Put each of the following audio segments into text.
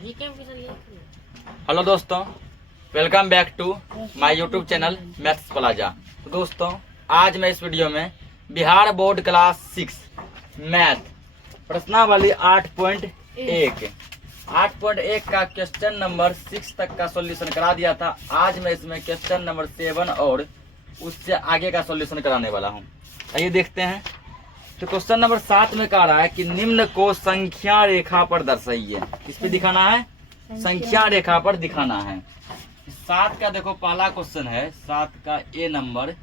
Hello दोस्तों, welcome back to my YouTube channel Maths Plaza. तो दोस्तों, आज मैं इस वीडियो में बिहार बोर्ड क्लास 6 मैथ प्रश्नावली 8.1 का क्वेश्चन नंबर 6 तक का सॉल्यूशन करा दिया था। आज मैं इसमें क्वेश्चन नंबर 7 और उससे आगे का सॉल्यूशन कराने वाला हूँ। आइए देखते हैं। तो क्वेश्चन नंबर 7 में कह रहा है कि निम्न को संख्या रेखा पर दर्शाइए। किस पे दिखाना है? संख्या रेखा पर दिखाना है। 7 का देखो पहला क्वेश्चन है, 7 का ए नंबर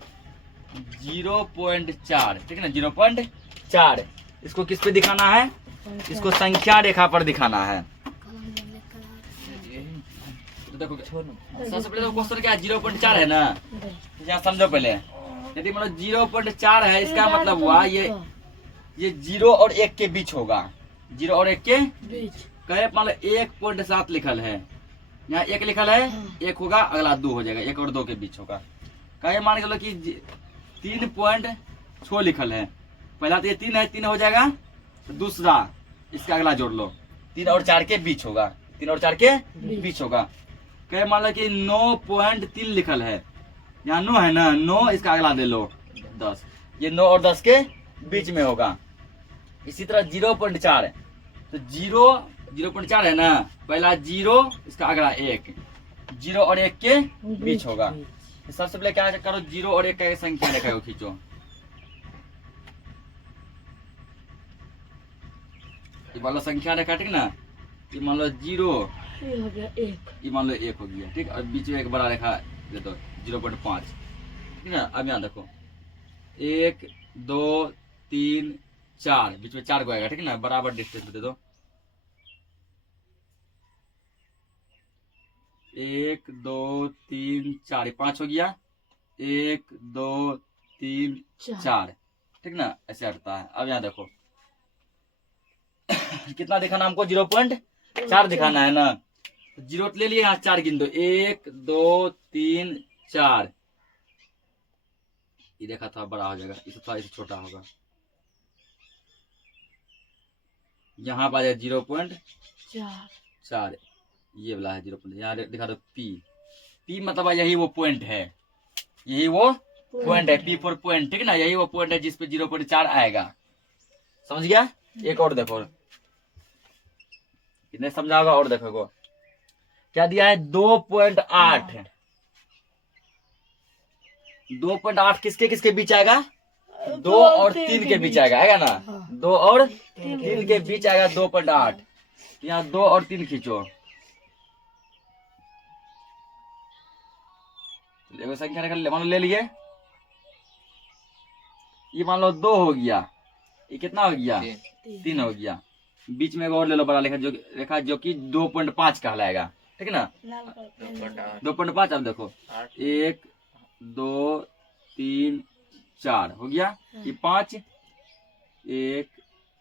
0.4, ठीक है ना, 0.4। इसको किस पे दिखाना है? इसको संख्या रेखा पर दिखाना है। तो देखो सबसे पहले तो क्वेश्चन क्या है, 0.4 है ना, यहाँ समझो पहले। यदि मतलब 0.4 है, इसका मतलब हुआ ये 0 और 1 के बीच होगा। 0 और 1 के बीच कहे मान लो 1.7 लिखल है, यहाँ 1 लिखल है, 1 होगा, अगला 2 हो जाएगा, 1 और 2 के बीच होगा। कहे मान के चलो कि 3.6 लिखल है, पहला तो ये 3 है, 3 हो जाएगा, तो दूसरा इसका अगला जोड़ लो, 3 और 4 के बीच होगा, 3 और 4 के बीच होगा। कहे मान लो कि 9.3 लिखल है, यहाँ 9 है ना, 9 इसका अगला दे लो 10, ये 9 और 10 के बीच में होगा। इसी तरह 0.4 है, तो 0.4 है ना, पहला 0 इसका अगला 1, 0 और 1 के बीच होगा। तो सबसे पहले क्या करो, 0 और 1 का संख्या रेखा को खींचो। ये मान लो संख्या रेखा, ठीक ना, ये मान लो 0, ये मान लो 1 हो गया, ठीक। और बीच में एक बड़ा रेखा दे दो 0.5, ठीक है। अब यहाँ देखो 1 2 3 4, बीच में 4 को आएगा, ठीक है ना, बराबर डिस्टेंस दे दो। 1 2 3 4, 5 हो गया, 1 2 3 4, ठीक ना, ऐसे हटता है। अब यहाँ देखो कितना दिखाना हमको, 0.4 दिखाना है ना। 0 ले लिए, यहाँ 4 गिन दो, 1 2 3 4। ये देखा था बड़ा हो जाएगा, इसे थोड़ा इसे छोटा होगा। यहाँ पर 0.4, ये वाला है 0. यहाँ दिखा दो पी मतलब यही वो पॉइंट है, यही वो पॉइंट है, P4 पॉइंट, ठीक है ना, यही वो पॉइंट है जिसपे 0.4 आएगा। समझ गया? एक और देखो, कितने समझा होगा, और देखो क्या दिया है, 2.8। 2.8 किसके किसके बीच आएगा? 2 और 3 के बीच आएगा ना, 2 और 3 के बीच आएगा 2.8। यहाँ 2 और 3 खींचो, संख्या रेखा मान लो ले लिए। ये मान लो 2 हो गया, ये कितना हो गया, 3 हो गया। बीच में और ले लो बड़ा रेखा जो कि 2.5 कहलाएगा, ठीक है ना, 2.5। अब देखो 1 2 3 4 हो गया, ये 5, 1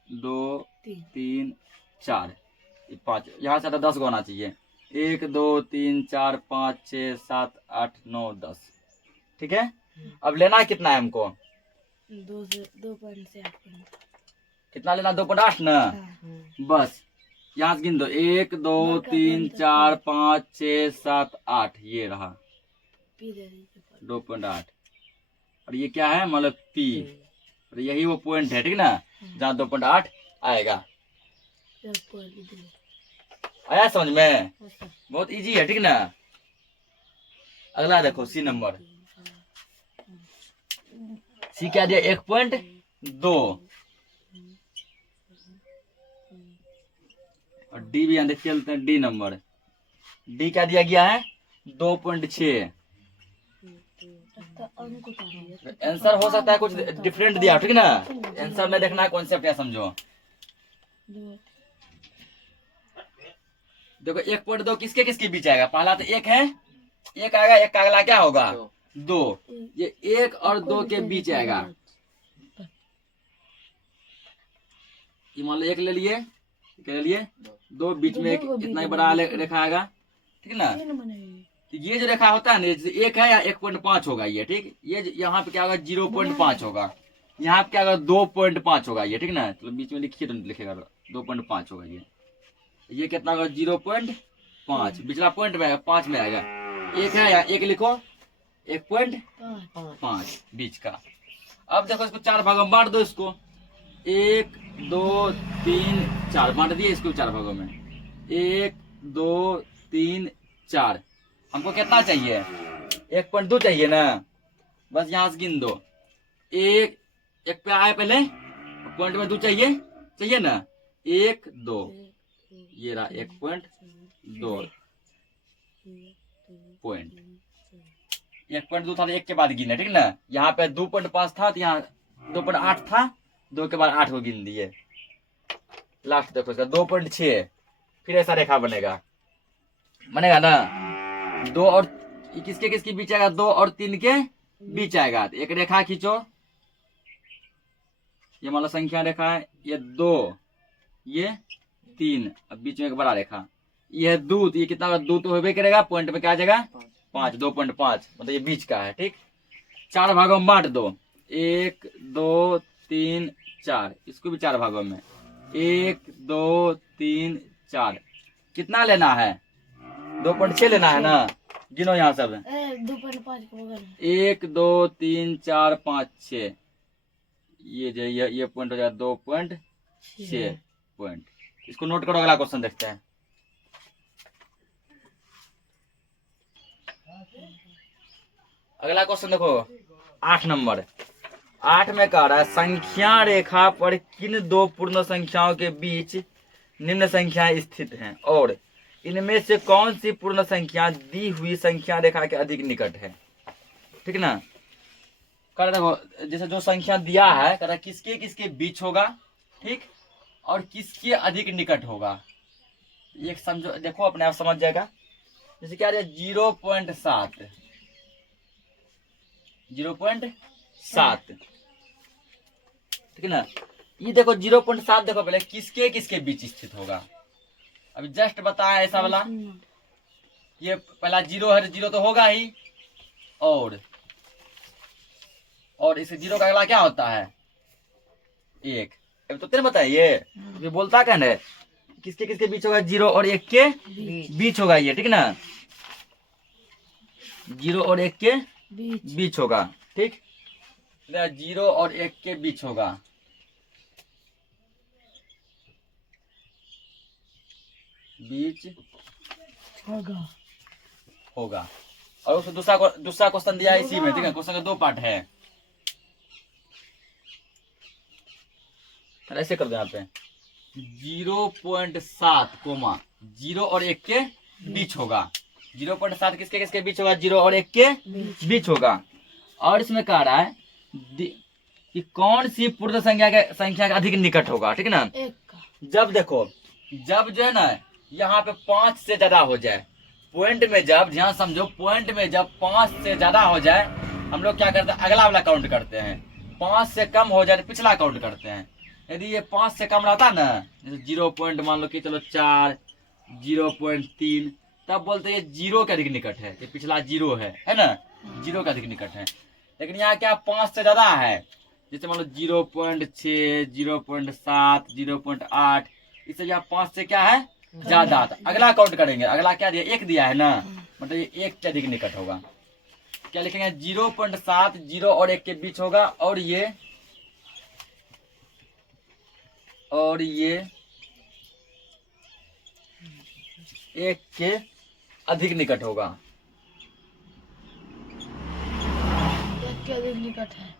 2 3 4, ये 5, यहाँ से 10 को आना चाहिए, 1 2 3 4 5 6 7 8 9 10, ठीक है। अब लेना कितना है हमको, 2.8 कितना लेना, 2.8 ना, बस यहाँ से गिन दो, 1 2 3 4 5 6 7 8, ये रहा 2.8। और ये क्या है, मतलब P, और यही वो पॉइंट है, ठीक ना, जहाँ 2.8 आएगा। आया समझ में? बहुत इजी है, ठीक ना। अगला देखो सी नंबर, सी क्या दिया, 1.2। और डी भी यहाँ देख चलते हैं, डी नंबर, डी क्या दिया गया है, 2.6। आंसर हो सकता है कुछ डिफरेंट दिया, ठीक ना, आंसर में देखना है कॉन्सेप्ट क्या समझो। देखो 1.2 किसके किसके बीच आएगा, पहला तो 1 है, 1 आएगा, 1 का अगला क्या होगा, 2, ये 1 और 2 के बीच आएगा। ये मान लो 1 ले लिए, क्या ले लिए, 2, बीच में इतना ही बड़ा रेखा आएगा, ठीक है ना। तो ये जो रेखा होता है ना, 1 है या 1.5 होगा ये, ठीक। ये यहाँ पे क्या होगा, 0.5 होगा, यहाँ पे क्या होगा, 2.5 होगा ये, ठीक ना। तो बीच में लिखिए तो लिखेगा 2.5 होगा ये। ये कितना होगा 0.5, पिछला पॉइंट में 5 में आएगा। एक है यहाँ, एक लिखो 1.5 बीच का। अब देखो इसको 4 भागों में बांट दो इसको, 1 2 3 4 बांट दिए इसको 4 भागों में, 1 2 3 4। हमको कितना चाहिए 1.2 चाहिए ना, बस यहाँ से गिन दो, एक पे आए पहले पॉइंट में 2 चाहिए ना, 1 2 ये रहा 1.2 पॉइंट, 1.2 था तो 1 के बाद गिने, ठीक ना। यहाँ पे 2.5 था तो यहाँ 2.8 था, 2 के बाद 8 को गिन दिए। लास्ट देखो इसका 2.6, फिर ऐसा रेखा बनेगा ना, 2 और किसके बीच आएगा, 2 और 3 के बीच आएगा। तो एक रेखा खींचो, ये मान लो संख्या रेखा है, ये 2 ये 3, अब बीच में एक बड़ा रेखा, ये है 2, तो ये कितना होगा 2 तो होबे करेगा, पॉइंट में क्या आ जाएगा 5, 2.5 मतलब ये बीच का है, ठीक। 4 भागों में बांट दो, 1 2 3 4, इसको भी 4 भागों में, 1 2 3 4। कितना लेना है 2.6 लेना है ना, गिनो यहाँ सब 1 2 3 4 5 6, ये पॉइंट हो जाएगा 2.6 पॉइंट। इसको नोट करो, अगला क्वेश्चन देखते हैं। अगला क्वेश्चन देखो 8 नंबर। 8 में कह रहा है संख्या रेखा पर किन दो पूर्ण संख्याओं के बीच निम्न संख्याएं स्थित हैं और इनमें से कौन सी पूर्ण संख्या दी हुई संख्या रेखा के अधिक निकट है, ठीक ना। कर देखो जैसे जो संख्या दिया है कह रहा किसके किसके बीच होगा, ठीक, और किसके अधिक निकट होगा। एक समझो, देखो अपने आप समझ जाएगा। जैसे क्या 0.7 ठीक है ना। ये देखो 0.7 देखो पहले किसके किसके बीच स्थित होगा। अभी जस्ट बताया ऐसा वाला, ये पहला 0 है, 0 तो होगा ही, और इस 0 का अगला क्या होता है 1। अभी तो तेरे बताइए ये बोलता क्या है किसके किसके बीच होगा, 0 और 1 के बीच होगा ये, ठीक ना। 0 और 1 के बीच होगा, ठीक। 0 और 1 के बीच होगा, होगा। और उसको दूसरा क्वेश्चन दिया है इसी में, ठीक है। क्वेश्चन का 2 पार्ट है, ऐसे कर दो यहाँ पे 0.7 कोमा 0 और 1 के बीच होगा। 0.7 किसके किसके बीच होगा, 0 और 1 के बीच होगा। और इसमें कह रहा है कि कौन सी पूर्ण संख्या के अधिक निकट होगा, ठीक ना। जब देखो, जब जो है ना यहाँ पे 5 से ज्यादा हो जाए, पॉइंट में जब, ध्यान समझो, पॉइंट में जब 5 से ज्यादा हो जाए हम लोग क्या करते हैं, अगला वाला काउंट करते हैं। 5 से कम हो जाए तो पिछला काउंट करते हैं। यदि ये 5 से कम रहता ना, जैसे 0 पॉइंट मान लो कि चलो 4, 0.3, तब बोलते हैं 0 के अधिक निकट है, ये पिछला 0 है ना, 0 के अधिक निकट है। लेकिन यहाँ क्या 5 से ज्यादा है, जैसे मान लो 0.6, 0.7, 0.8, इससे यहाँ 5 से क्या है ज्यादा, अगला काउंट करेंगे। अगला क्या दिया, 1 दिया है ना, मतलब ये 1 के अधिक निकट होगा। क्या लिखेंगे 0.7 0 और 1 के बीच होगा, और ये 1 के अधिक निकट होगा। 1 के अधिक निकट है,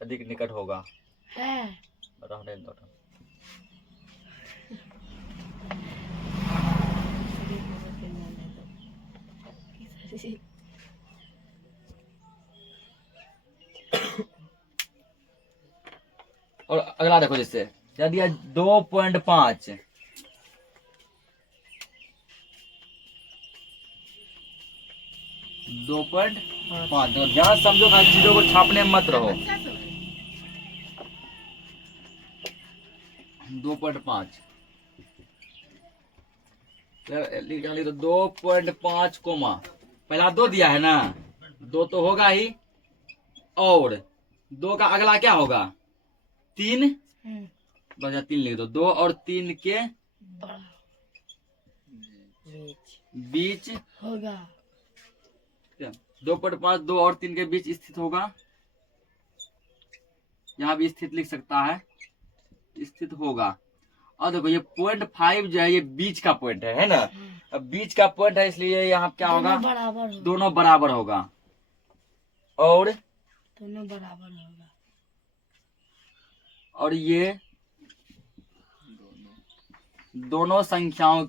अधिक निकट होगा है। रहने दो। और अगला देखो, जैसे क्या दिया 2.5, 2.5। तो ध्यान समझो, हर चीजों को छापने में मत रहो। 2.5 तो 2.5 कोमा पहला 2 दिया है ना, 2 तो होगा ही, और 2 का अगला क्या होगा 3, बचा 3 लिख दो। 2 और 3 के बड़ा बीच होगा। 2.5 2 और 3 के बीच स्थित होगा। यहाँ भी स्थित लिख सकता है, स्थित होगा। और देखो ये 0.5 जो है ये बीच का पॉइंट है ना। अब बीच का पॉइंट है इसलिए यहाँ क्या होगा, दोनों बराबर होगा। दोनों बराबर होगा। और दोनों बराबर होगा। और ये दोनों संख्याओं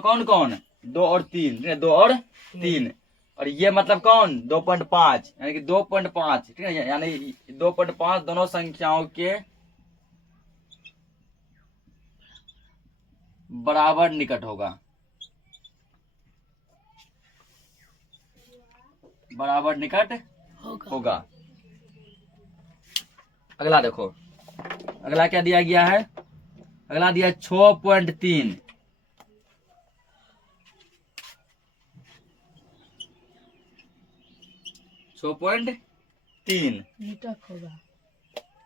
कौन कौन, 2 और 3, 2 और 3। और ये मतलब कौन 2.5, यानी कि 2.5, ठीक है, यानी 2.5 दोनों संख्याओं के बराबर निकट होगा, बराबर निकट होगा। अगला देखो, अगला क्या दिया गया है, अगला दिया 6.3। 6.3 निकट होगा।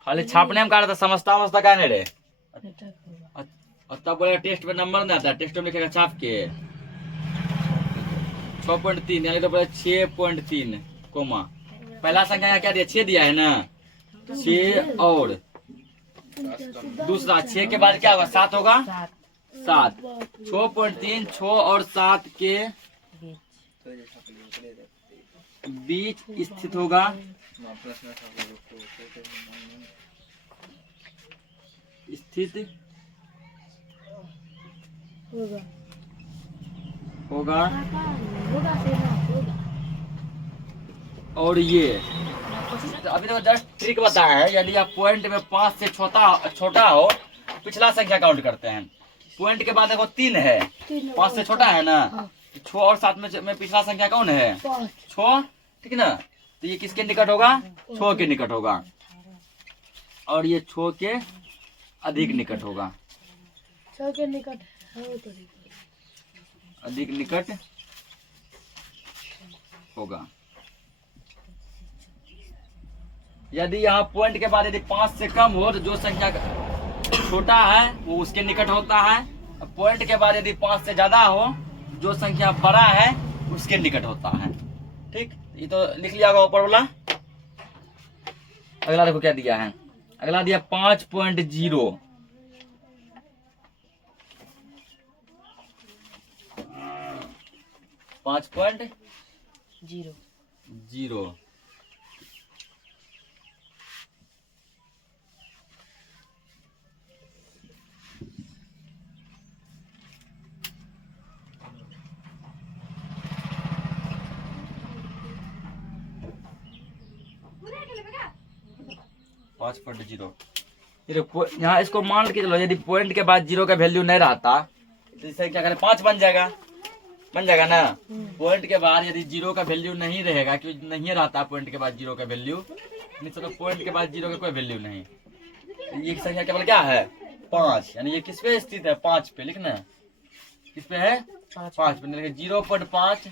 खाली छापने में कहा था, समझता क्या नहीं रे। निकट होगा। और तब बोले टेस्ट में नंबर नहीं आता, टेस्ट में लिखेगा छाप के 6.3, यानी तो बोले 6.3 कोमा। पहला संख्या का क्या दिया, 6 दिया है ना, 6 और दूसरा 6 के बाद क्या होगा, 7 होगा, 7। 6.3 6 और 7 के बीच स्थित होगा। स्थित होगा। होगा। होगा से ना होगा। और ये अभी तो जस्ट ट्रिक बताया है, यदि आप पॉइंट में 5 से छोटा हो, पिछला संख्या काउंट करते हैं। पॉइंट के बाद देखो 3 है, 5 से छोटा है ना, 6 और 7 में पिछला संख्या कौन है, 6, ठीक है ना। तो ये किसके निकट होगा, 6 के निकट होगा। और ये 6 के अधिक निकट होगा, 6 के निकट है तो अधिक निकट होगा। यदि यहाँ पॉइंट के बाद यदि 5 से कम हो तो जो संख्या छोटा है वो उसके निकट होता है। पॉइंट के बाद यदि 5 से ज्यादा हो, जो संख्या बड़ा है उसके निकट होता है। ठीक, ये तो लिख लिया होगा ऊपर वाला। अगला देखो क्या दिया है, अगला दिया 5.0। 5.0 5.0। यहाँ इसको मान के चलो, यदि पॉइंट के बाद 0 का वैल्यू नहीं रहता तो इसे क्या करें, 5 बन जाएगा ना। पॉइंट के बाद यदि 0 का वैल्यू नहीं रहेगा, क्योंकि नहीं रहता पॉइंट के बाद 0 का वैल्यू, तो पॉइंट के बाद 0 का कोई वैल्यू नहीं। ये संख्या केवल क्या है, 5, यानी ये किस पे स्थित है, 5 पे लिखना, किस पे है, 5 पे। 0.5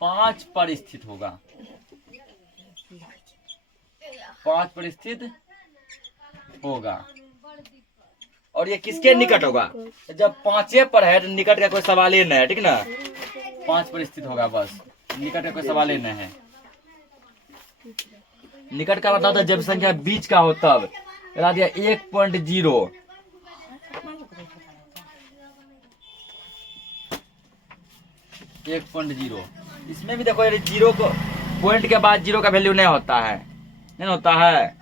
5 पर स्थित होगा, 5 पर स्थित होगा। और ये किसके निकट होगा, जब 5 पर है तो निकट का कोई सवाल ही नहीं है, ठीक ना। 5 पर स्थित होगा, बस निकट का कोई सवाल ही नहीं है। निकट का मतलब जब संख्या बीच का हो तब। बता दिया 1.0। 1.0 इसमें भी देखो, यदि 0 को पॉइंट के बाद 0 का वैल्यू नहीं होता है, नहीं होता है,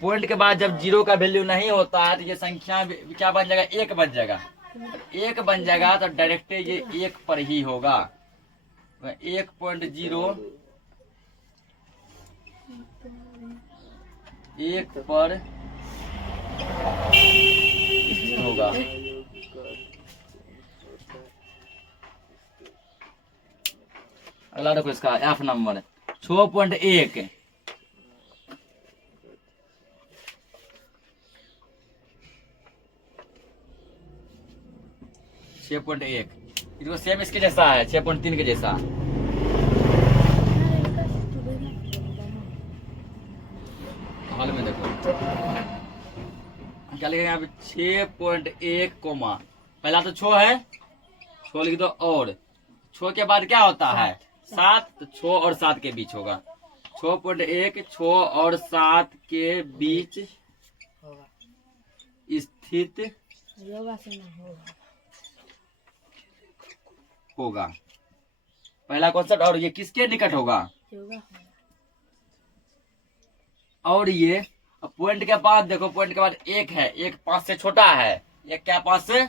पॉइंट के बाद जब 0 का वैल्यू नहीं होता है तो ये संख्या क्या बन जाएगा, 1 बन जाएगा। 1 बन जाएगा तो डायरेक्ट ये 1 पर ही होगा। 1.0 1 पर होगा। अगला देखो इसका F नंबर 6.1। 6.1 इसको सेम इसके जैसा है, 6.3 के जैसा। क्या लिखेंगे यहाँ पे 6.1 कोमा, पहला तो छो है, छो लिख दो, और छो के बाद क्या होता है 7, तो छो और 7 के बीच होगा। 6.1 छो और 7 के बीच स्थित योगा से ना होगा। होगा, पहला क्वेश्चन। और ये किसके निकट होगा, योगा और ये पॉइंट के बाद देखो, पॉइंट के बाद एक है, एक 5 से छोटा है, एक क्या 5 से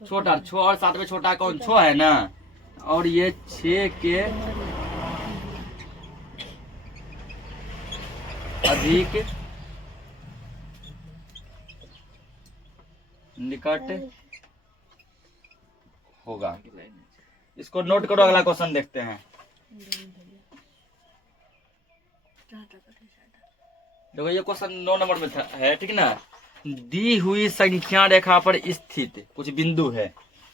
छोटा, 6 और 7 में छोटा कौन, 6 है ना, और ये 6 के अधिक निकट होगा। इसको नोट करो, अगला क्वेश्चन देखते हैं। देखो ये क्वेश्चन 9 नंबर में है, ठीक ना। दी हुई संख्या रेखा पर स्थित कुछ बिंदु है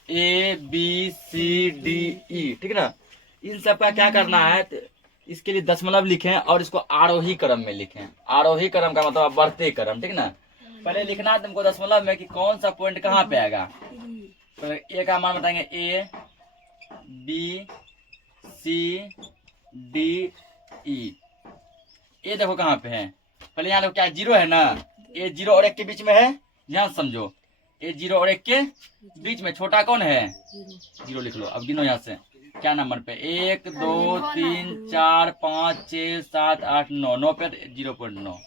A B C D E, ठीक ना। इन सब का क्या करना है, तो इसके लिए दशमलव लिखें और इसको आरोही क्रम में लिखें। आरोही क्रम का मतलब बढ़ते क्रम, ठीक ना। पहले लिखना है तुमको दशमलव में कि कौन सा पॉइंट कहाँ पे आएगा। तो ए का मान बताएंगे A B C D E। ए देखो कहाँ पे है, पहले यहाँ देखो क्या 0 है ना, ए 0 और 1 के बीच में है, ध्यान समझो। ए 0 और 1 के बीच में छोटा कौन है, 0 लिख लो। अब गिनो यहाँ से, क्या नंबर पे 1 2 3 4 5 6 7 8 9, 9 पे 0.9।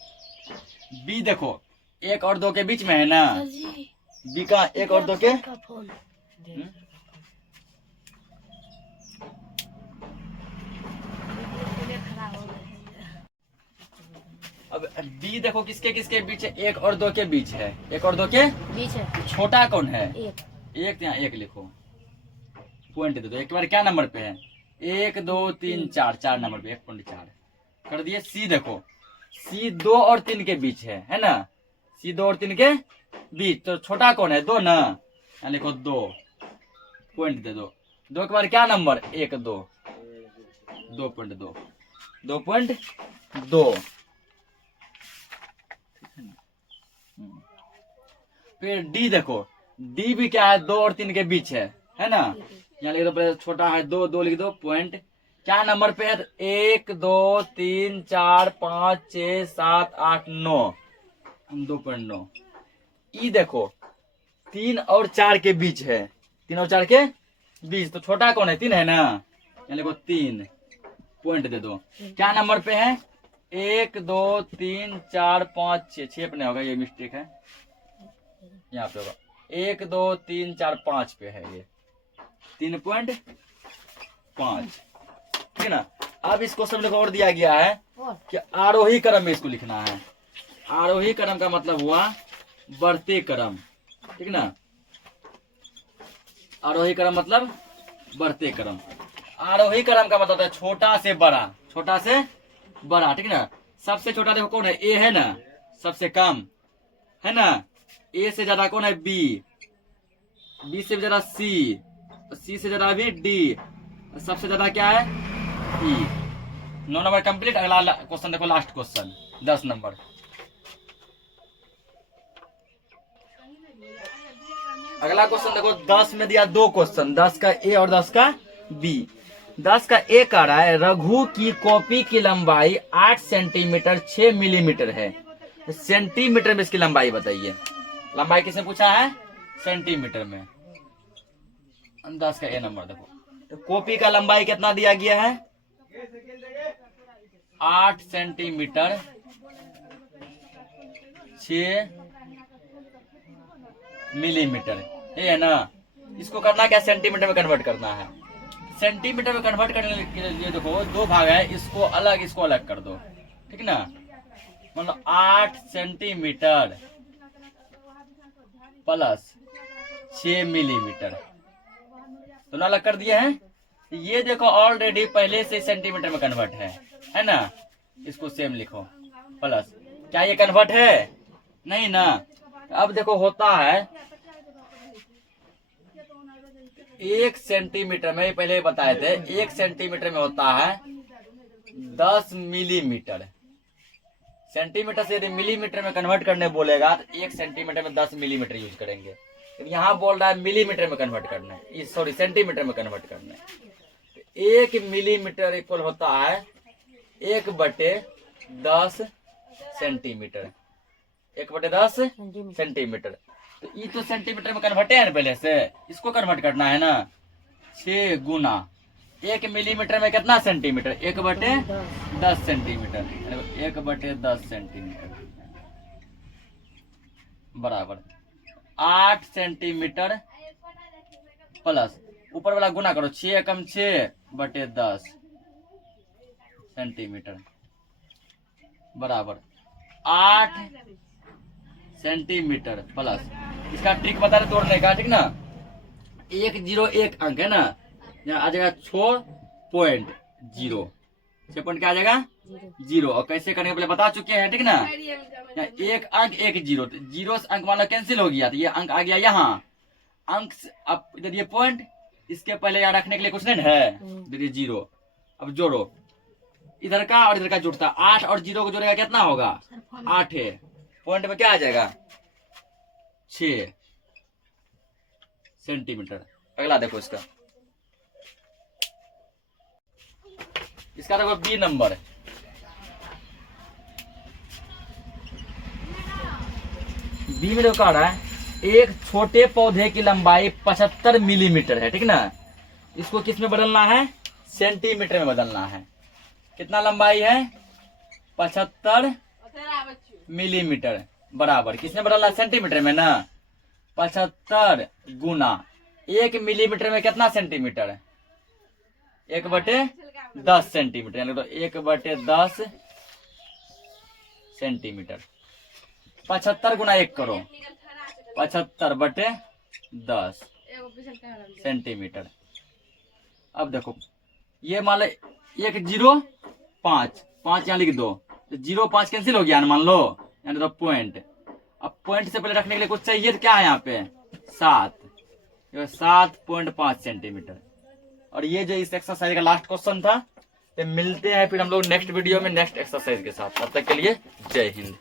बी देखो 1 और 2 के बीच में है ना, बी का 1 और 2 के अब बी देखो किसके किसके बीच है, 1 और 2 के बीच है, 1 और 2 के बीच है। छोटा कौन है, एक। एक, यहाँ 1 लिखो, पॉइंट दे दो। एक बार क्या नंबर पे है, 1 2 3 4, 4 नंबर पे 1.4 कर दिए। सी देखो, सी 2 और 3 के बीच है ना, सी 2 और 3 के बीच, तो छोटा कौन है, 2 ना, यहाँ लिखो 2, पॉइंट दे दो। 2 के बाद क्या नंबर, 1 2, 2.2, 2.2। फिर डी देखो, डी भी क्या है, 2 और 3 के बीच है ना, यहाँ लिख दो, पहले छोटा है 2, 2 लिख दो, पॉइंट क्या नंबर पे है, 1 2 3 4 5 6 7 8 9, हम 2.9। ई देखो 3 और 4 के बीच है, 3 और 4 के बीच, तो छोटा कौन है, 3 है ना, यहाँ लिखो 3, पॉइंट दे दो। क्या नंबर पे है, 1 2 3 4 5 6, 6 पे नहीं होगा, ये मिस्टेक है, यहाँ पे होगा 1 2 3 4 5 पे है, ये 3.5, ठीक है ना। अब इस क्वेश्चन में और दिया गया है कि आरोही क्रम में इसको लिखना है। आरोही क्रम का मतलब हुआ बढ़ते क्रम, ठीक ना। आरोही क्रम मतलब बढ़ते क्रम। आरोही क्रम का मतलब है छोटा से बड़ा, छोटा से बड़ा, ठीक ना। सबसे छोटा देखो कौन है, ए है ना, सबसे कम है ना, ए से ज्यादा कौन है, बी, बी से ज्यादा सी, सी से ज्यादा भी डी, सबसे ज्यादा क्या है, ई। 9 नंबर कंप्लीट। अगला क्वेश्चन देखो, लास्ट क्वेश्चन 10 नंबर। अगला क्वेश्चन देखो, 10 में दिया 2 क्वेश्चन, 10 का ए और 10 का बी। 10 का ए कह रहा है रघु की कॉपी की लंबाई 8 सेंटीमीटर 6 मिलीमीटर है, सेंटीमीटर में इसकी लंबाई बताइए। लंबाई किसने पूछा है, सेंटीमीटर में। 10 का ए नंबर देखो, तो कॉपी का लंबाई कितना दिया गया है, 8 सेंटीमीटर 6 मिलीमीटर, ये है ना। इसको करना क्या, सेंटीमीटर में कन्वर्ट करना है। सेंटीमीटर में कन्वर्ट करने के लिए देखो 2 भाग है, इसको अलग इसको अलग कर दो, ठीक ना। मतलब 8 सेंटीमीटर प्लस 6 मिलीमीटर, तो अलग कर दिए हैं। ये देखो ऑलरेडी पहले से सेंटीमीटर में कन्वर्ट है ना, इसको सेम लिखो प्लस। क्या ये कन्वर्ट है, नहीं ना। अब देखो होता है 1 सेंटीमीटर में, पहले बताए थे 1 सेंटीमीटर में होता है 10 मिलीमीटर, सेंटीमीटर से यदि मिलीमीटर में कन्वर्ट करने बोलेगा तो 1 सेंटीमीटर में 10 मिलीमीटर यूज करेंगे। यहाँ बोल रहा है मिलीमीटर में कन्वर्ट करना है, सॉरी सेंटीमीटर में कन्वर्ट करना है। तो 1 मिलीमीटर इक्वल होता है 1/10 सेंटीमीटर, 1/10 सेंटीमीटर। तो ये तो सेंटीमीटर में कन्वर्ट है ना, पहले से इसको कन्वर्ट करना है ना। 6 गुना 1 मिलीमीटर में कितना सेंटीमीटर, 1/10 सेंटीमीटर, 1/10 सेंटीमीटर बराबर 8 सेंटीमीटर प्लस ऊपर वाला गुना करो, 6 कम 6/10 सेंटीमीटर बराबर 8 सेंटीमीटर प्लस, इसका ट्रिक बता रहे तोड़ने का, ठीक ना। 101 अंक है ना, यहाँ आ जाएगा 6.0, 6 पॉइंट क्या आ जाएगा 0। और कैसे करने पहले बता चुके हैं, ठीक ना। यहाँ 1 अंक 1 0, तो 0 से अंक मान लो कैंसिल हो गया, तो ये अंक आ गया यहाँ अंक। अब इधर ये पॉइंट, इसके पहले यहाँ रखने के लिए कुछ नहीं है, इधर ये 0। अब जोड़ो इधर का और इधर का जुड़ता, 8 और 0 को जोड़ेगा कितना होगा 8 है। पॉइंट में क्या आ जाएगा 6 सेंटीमीटर। अगला देखो इसका देखो बी नंबर। बी में जो कह रहा है एक छोटे पौधे की लंबाई 75 मिलीमीटर है, ठीक ना। इसको किस में बदलना है, सेंटीमीटर में बदलना है। कितना लंबाई है 75 मिलीमीटर बराबर किसमें बदलना, सेंटीमीटर में ना। 75 गुना 1 मिलीमीटर में कितना सेंटीमीटर, 1/10 सेंटीमीटर, यानी तो 1/10 सेंटीमीटर। 75 गुना 1 करो, 75/10 सेंटीमीटर। अब देखो ये मान लो 1 0 5 5 यहाँ लिख दो, तो 0 5 कैंसिल हो गया मान लो, यानी तो पॉइंट। अब पॉइंट से पहले रखने के लिए कुछ चाहिए, तो क्या है यहाँ पे 7.5 सेंटीमीटर। और ये जो इस एक्सरसाइज का लास्ट क्वेश्चन था। तो मिलते हैं फिर हम लोग नेक्स्ट वीडियो में नेक्स्ट एक्सरसाइज के साथ, तब तक के लिए जय हिंद।